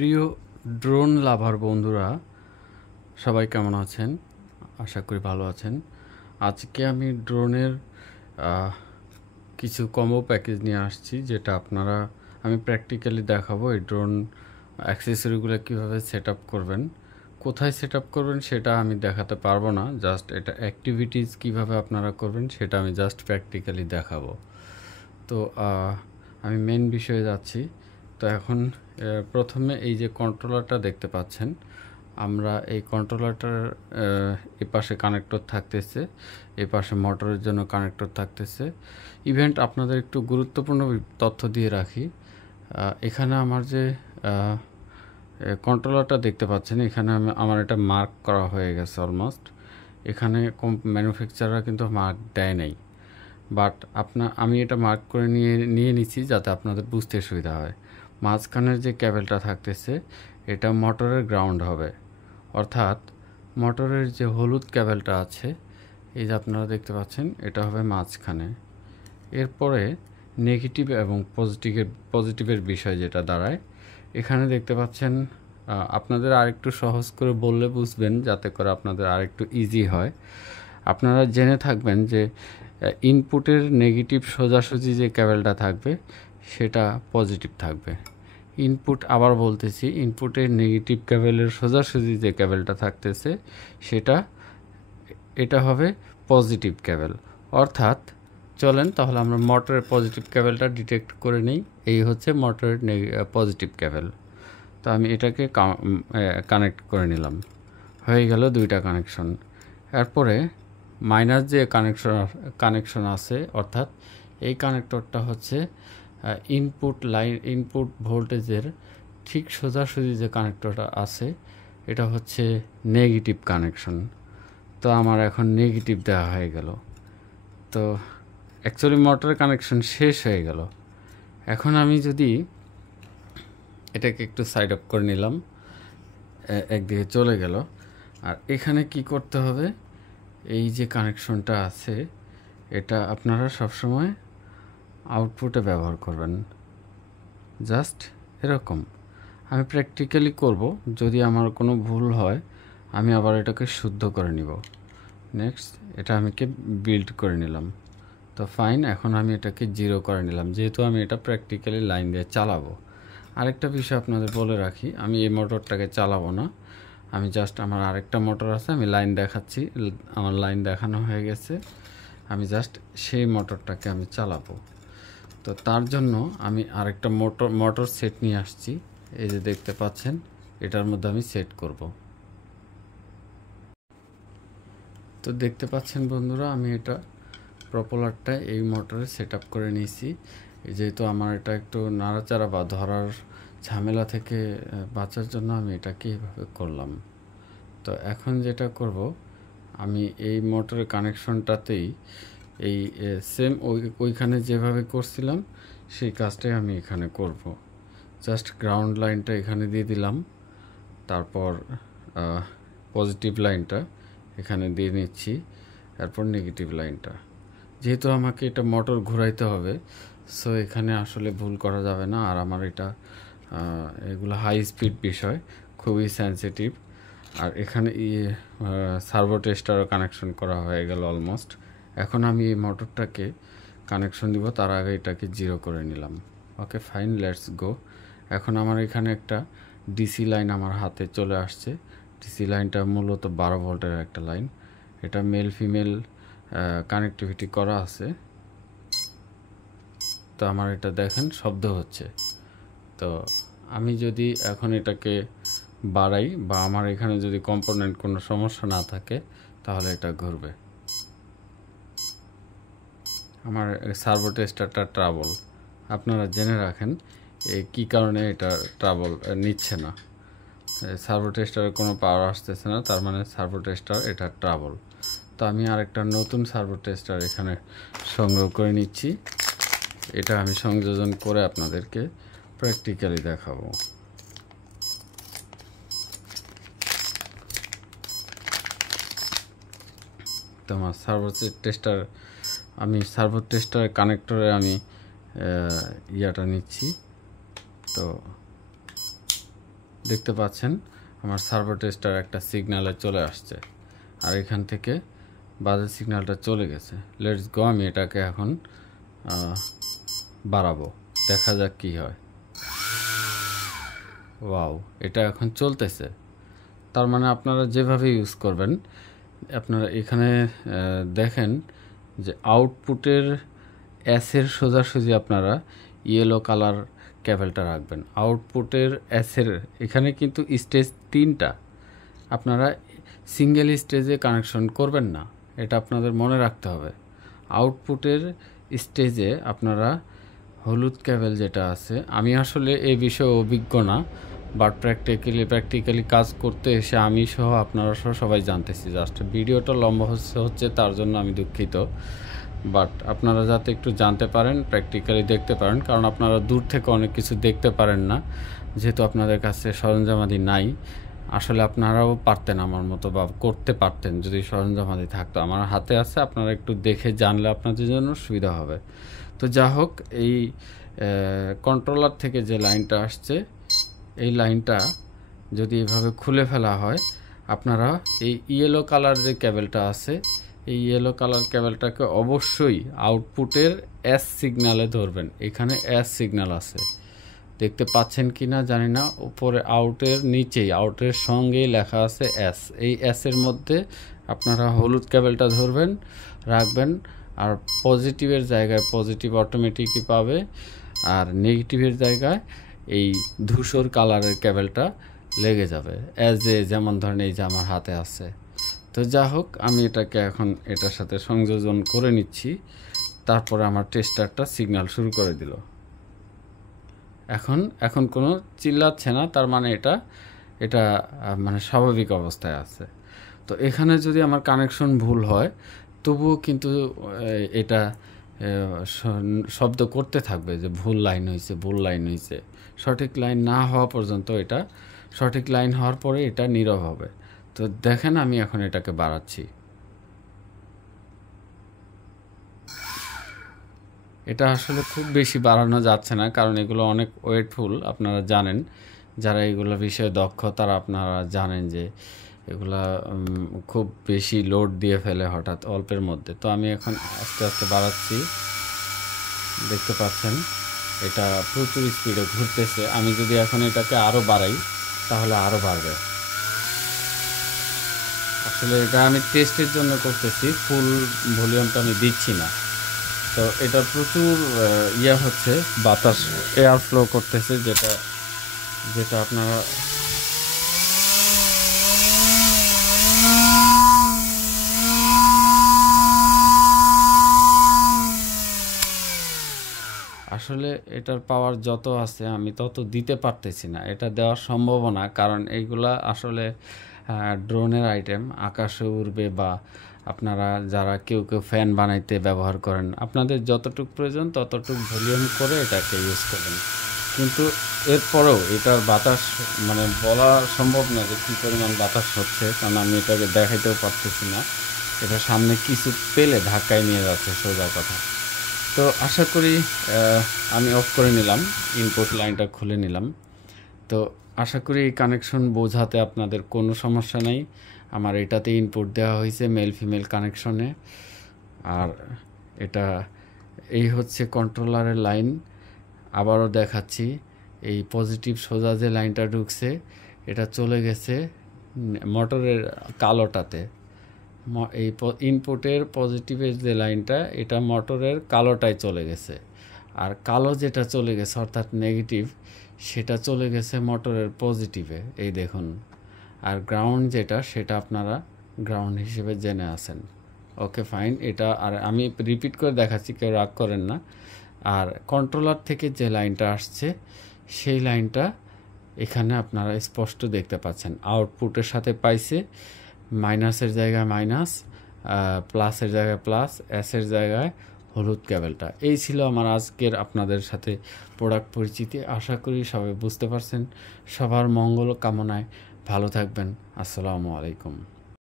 প্রিয় ড্রোন লাভার বন্ধুরা, সবাই কেমন আছেন? আশা করি ভালো আছেন। আজকে আমি ড্রোনের কিছু কম্বো প্যাকেজ নিয়ে আসছি, যেটা আমি প্র্যাকটিক্যালি দেখাবো। এই ড্রোন অ্যাক্সেসরিগুলো কীভাবে সেট আপ করবেন, কোথায় সেট আপ করবেন সেটা আমি দেখাতে পারবো না। জাস্ট এটা অ্যাক্টিভিটিস কীভাবে আপনারা করবেন সেটা আমি জাস্ট প্র্যাকটিক্যালি দেখাবো। তো আমি মেন বিষয়ে যাচ্ছি। তো এখন প্রথমে এই যে কন্ট্রোলারটা দেখতে পাচ্ছেন, আমরা এই কন্ট্রোলারটার এপাশে কানেক্টর থাকতেছে, এপাশে মোটরের জন্য কানেক্টর থাকতেছে। ইভেন্ট আপনাদের একটু গুরুত্বপূর্ণ তথ্য দিয়ে রাখি। এখানে আমার যে কন্ট্রোলারটা দেখতে পাচ্ছেন, এখানে আমার এটা মার্ক করা হয়ে গেছে অলমোস্ট। এখানে ম্যানুফ্যাকচারার কিন্তু মার্ক দেয় নাই, বাট আমি এটা মার্ক করে নিয়ে নিচ্ছি যাতে আপনাদের বুঝতে সুবিধা হয়। মাঝখানের যে ক্যাবেলটা থাকতেছে এটা মোটরের গ্রাউন্ড হবে, অর্থাৎ মোটরের যে হলুদ ক্যাবেলটা আছে, এই যে আপনারা দেখতে পাচ্ছেন, এটা হবে মাঝখানে। এরপরে নেগেটিভ এবং পজিটিভের বিষয় যেটা দাঁড়ায়, এখানে দেখতে পাচ্ছেন। আপনাদের আরেকটু সহজ করে বললে বুঝবেন, যাতে করে আপনাদের আরেকটু ইজি হয়। আপনারা জেনে থাকবেন যে ইনপুটের নেগেটিভ সোজাসুজি যে ক্যাবেলটা থাকবে সেটা পজিটিভ থাকবে। আবার বলতেছি, ইনপুটের নেগেটিভ ক্যাবেলের সোজাসুজি যে ক্যাবেলটা থাকতেছে এটা হবে পজিটিভ ক্যাবেল। অর্থাৎ চলেন তাহলে আমরা মোটরের পজিটিভ ক্যাবেলটা ডিটেক্ট করে নিই। এই হচ্ছে মোটরের পজিটিভ ক্যাবেল। তো আমি এটাকে কানেক্ট করে নিলাম, হয়ে গেল দুইটা কানেকশন। এরপরে মাইনাস যে কানেকশন আছে, অর্থাৎ এই কানেক্টরটা হচ্ছে ইনপুট ভোল্টেজের ঠিক সোজাসুজি যে কানেক্টরটা আছে, এটা হচ্ছে নেগেটিভ কানেকশন। তো আমার এখন নেগেটিভ দেওয়া হয়ে গেল। তো অ্যাকচুয়ালি মোটরের কানেকশন শেষ হয়ে গেল। এখন আমি যদি এটাকে একটু সাইড আপ করে নিলাম, একদিকে চলে গেল। আর এখানে কি করতে হবে, এই যে কানেকশনটা আছে এটা আপনারা সবসময় আউটপুটে ব্যবহার করবেন। জাস্ট এরকম আমি প্র্যাকটিক্যালি করব। যদি আমার কোনো ভুল হয় আমি আবার এটাকে শুদ্ধ করে নিব। নেক্সট এটা আমি বিল্ড করে নিলাম। তো ফাইন, এখন আমি এটাকে 0 করে নিলাম, যেহেতু আমি এটা প্র্যাকটিক্যালি লাইন দিয়ে চালাবো। আরেকটা বিষয় আপনাদের বলে রাখি, আমি এই মোটরটাকে চালাবো না। আমি জাস্ট আমার আরেকটা মোটর আছে, আমি লাইন দেখাচ্ছি, আমার লাইন দেখানো হয়ে গেছে। আমি জাস্ট সেই মোটরটাকে আমি চালাবো। তো তার জন্য আমি আরেকটা মোটর সেট নিয়ে আসছি। এই যে দেখতে পাচ্ছেন, এটার মধ্যে আমি সেট করব। তো দেখতে পাচ্ছেন বন্ধুরা, আমি এটা প্রপোলারটা এই মোটরে সেট আপ করে নিয়েছি। যেহেতু আমার এটা একটু নাড়াচাড়া বা ধরার ঝামেলা থেকে বাঁচার জন্য আমি এটাকে এইভাবে করলাম। তো এখন যেটা করব, আমি এই মোটরের কানেকশনটাতেই এই সেম ওইখানে যেভাবে করছিলাম সেই কাজটাই আমি এখানে করব। জাস্ট গ্রাউন্ড লাইনটা এখানে দিয়ে দিলাম, তারপর পজিটিভ লাইনটা এখানে দিয়ে নিচ্ছি, তারপর নেগেটিভ লাইনটা। যেহেতু আমাকে এটা মোটর ঘোরাইতে হবে, সো এখানে আসলে ভুল করা যাবে না। আর আমার এটা এগুলো হাই স্পিড বিষয়, খুবই সেন্সিটিভ। আর এখানে সার্ভো টেস্টারও কানেকশন করা হয়ে গেল অলমোস্ট। এখন আমি এই মোটরটাকে কানেকশন দিব, তার আগে এটাকে 0 করে নিলাম। Okay fine, let's go. এখন আমার এখানে একটা ডিসি লাইন আমার হাতে চলে আসছে। ডিসি লাইনটা মূলত 12 ভোল্টের একটা লাইন। এটা মেল ফিমেল কানেক্টিভিটি করা আছে। তো আমার এটা দেখেন শব্দ হচ্ছে। তো আমি যদি এখন এটাকে বাড়াই বা আমার এখানে যদি কম্পোনেন্ট কোনো সমস্যা না থাকে, তাহলে এটা ঘুরবে। আমার সার্ভো টেস্টারটা ট্রাবল, আপনারা জেনে রাখেন কী কারণে এটা ট্রাবল নিচ্ছে না। সার্ভো টেস্টারের কোনো পাওয়ার আসতেছে না, তার মানে সার্ভো টেস্টার এটা ট্রাবল। তো আমি আরেকটা নতুন সার্ভো টেস্টার এখানে সংগ্রহ করে নিচ্ছি। এটা আমি সংযোজন করে আপনাদেরকে প্র্যাকটিক্যালি দেখাবো। তো আমার সার্ভো টেস্টার কানেক্টরে আমি ইয়াটা নিচ্ছি। তো দেখতে পাচ্ছেন আমার সার্ভো টেস্টার একটা সিগন্যালে চলে আসছে, আর এখান থেকে বাজে সিগন্যালটা চলে গেছে। লেটস গো, আমি এটাকে এখন বাড়াবো, দেখা যাক কি হয়। ওয়াও, এটা এখন চলতেছে। তার মানে আপনারা যেভাবে ইউজ করবেন, আপনারা এখানে দেখেন যে আউটপুটের অ্যাসের সোজাসুজি আপনারা ইয়েলো কালার ক্যাবেলটা রাখবেন। আউটপুটের অ্যাসের এখানে কিন্তু স্টেজ 3টা, আপনারা সিঙ্গেল স্টেজে কানেকশন করবেন না, এটা আপনাদের মনে রাখতে হবে। আউটপুটের স্টেজে আপনারা হলুদ ক্যাবেল যেটা আছে, আমি আসলে এই বিষয়ে অভিজ্ঞ না, বাট প্র্যাকটিক্যালি কাজ করতে এসে আমি সহ আপনারা সহ সবাই জানতেছি। জাস্ট ভিডিওটা লম্বা হচ্ছে তার জন্য আমি দুঃখিত, বাট আপনারা যাতে একটু জানতে পারেন, প্র্যাকটিক্যালি দেখতে পারেন, কারণ আপনারা দূর থেকে অনেক কিছু দেখতে পারেন না, যেহেতু আপনাদের কাছে সরঞ্জামাদি নাই। আসলে আপনারাও পারতেন আমার মতো, বা করতে পারতেন যদি সরঞ্জামাদি থাকতো। আমার হাতে আছে, আপনারা একটু দেখে জানলে আপনাদের জন্য সুবিধা হবে। তো যা হোক, এই কন্ট্রোলার থেকে যে লাইনটা আসছে, এই লাইনটা যদি এভাবে খুলে ফেলা হয়, আপনারা এই ইয়েলো কালার যে ক্যাবেলটা আছে, এই ইয়েলো কালার ক্যাবেলটাকে অবশ্যই আউটপুটের এস সিগন্যালে ধরবেন। এখানে এস সিগন্যাল আছে, দেখতে পাচ্ছেন কি না জানি না, উপরে আউটের নিচেই, আউটের সঙ্গেই লেখা আছে এস। এই এসের মধ্যে আপনারা হলুদ ক্যাবেলটা ধরবেন, রাখবেন, আর পজিটিভের জায়গায় পজিটিভ অটোমেটিকই পাবে, আর নেগেটিভের জায়গায় এই ধূসর কালারের ক্যাবেলটা লেগে যাবে, যেমন ধরেন এই যে আমার হাতে আছে। তো যা হোক, আমি এটাকে এখন এটার সাথে সংযোজন করে নিচ্ছি। তারপরে আমার টেস্টারটা সিগন্যাল শুরু করে দিল। এখন কোনো চিল্লাচ্ছে না, তার মানে এটা মানে স্বাভাবিক অবস্থায় আছে। তো এখানে যদি আমার কানেকশন ভুল হয়, তবুও কিন্তু এটা শব্দ করতে থাকবে যে ভুল লাইন হয়েছে। সঠিক লাইন না হওয়া পর্যন্ত, এটা সঠিক লাইন হওয়ার পরে এটা নীরব হবে। তো দেখেন, আমি এখন এটাকে বাড়াচ্ছি। এটা আসলে খুব বেশি বাড়ানো যাচ্ছে না, কারণ এগুলো অনেক ওয়েটফুল। আপনারা জানেন, যারা এগুলো বিষয়ে দক্ষ, তারা আপনারা জানেন যে এগুলা খুব বেশি লোড দিয়ে ফেলে হঠাৎ অল্পের মধ্যে। তো আমি এখন আস্তে আস্তে বাড়াচ্ছি, দেখতে পাচ্ছেন এটা প্রচুর স্পিডে ঘুরতেছে। আমি যদি এখন এটাকে আরও বাড়াই, তাহলে আরও বাড়বে। আসলে এটা আমি টেস্টের জন্য করতেছি, ফুল ভলিউমটা আমি দিচ্ছি না। তো এটা প্রচুর হচ্ছে, বাতাস এয়ার ফ্লো করতেছে, যেটা আপনারা আসলে এটার পাওয়ার যত আছে আমি তত দিতে পারতেছি না, এটা দেওয়া সম্ভব না, কারণ এইগুলা আসলে ড্রোনের আইটেম, আকাশে উড়বে, বা আপনারা যারা কেউ ফ্যান বানাইতে ব্যবহার করেন, আপনাদের যতটুকু প্রয়োজন ততটুকু ভলিউম করে এটাকে ইউজ করবেন। কিন্তু এরপরেও এটার বাতাস মানে বলা সম্ভব না যে কী পরিমাণ বাতাস হচ্ছে, কারণ আমি এটাকে দেখাইতেও পারতেছি না। এটা সামনে কিছু পেলে ধাক্কায় নিয়ে যাচ্ছে, সোজা কথা। তো আশা করি আমি অফ করে নিলাম, ইনপুট লাইনটা খুলে নিলাম। তো আশা করি এই কানেকশন বোঝাতে আপনাদের কোনো সমস্যা নেই। আমার এটাতে ইনপুট দেওয়া হয়েছে মেল ফিমেল কানেকশনে, আর এই হচ্ছে কন্ট্রোলারের লাইন। আবারও দেখাচ্ছি, এই পজিটিভ সোজা যে লাইনটা ঢুকছে, এটা চলে গেছে মোটরের কালোটাতে। এই ইনপুটের পজিটিভের যে লাইনটা, এটা মোটরের কালোটায় চলে গেছে, আর কালো যেটা চলে গেছে অর্থাৎ নেগেটিভ, সেটা চলে গেছে মোটরের পজিটিভে, এই দেখুন। আর গ্রাউন্ড যেটা, সেটা আপনারা গ্রাউন্ড হিসেবে জেনে আছেন। ওকে ফাইন, এটা আর আমি রিপিট করে দেখাচ্ছি, কেউ রাগ করেন না। আর কন্ট্রোলার থেকে যে লাইনটা আসছে, সেই লাইনটা এখানে আপনারা স্পষ্ট দেখতে পাচ্ছেন, আউটপুটের সাথে পাইছে, মাইনাসের জায়গায় মাইনাস, প্লাসের জায়গায় প্লাস, এসের জায়গায় হলুদ ক্যাবেলটা। এই ছিল আমার আজকের আপনাদের সাথে প্রোডাক্ট পরিচিতি। আশা করি সবাই বুঝতে পারছেন। সবার মঙ্গল কামনায় ভালো থাকবেন। আসসালামু আলাইকুম।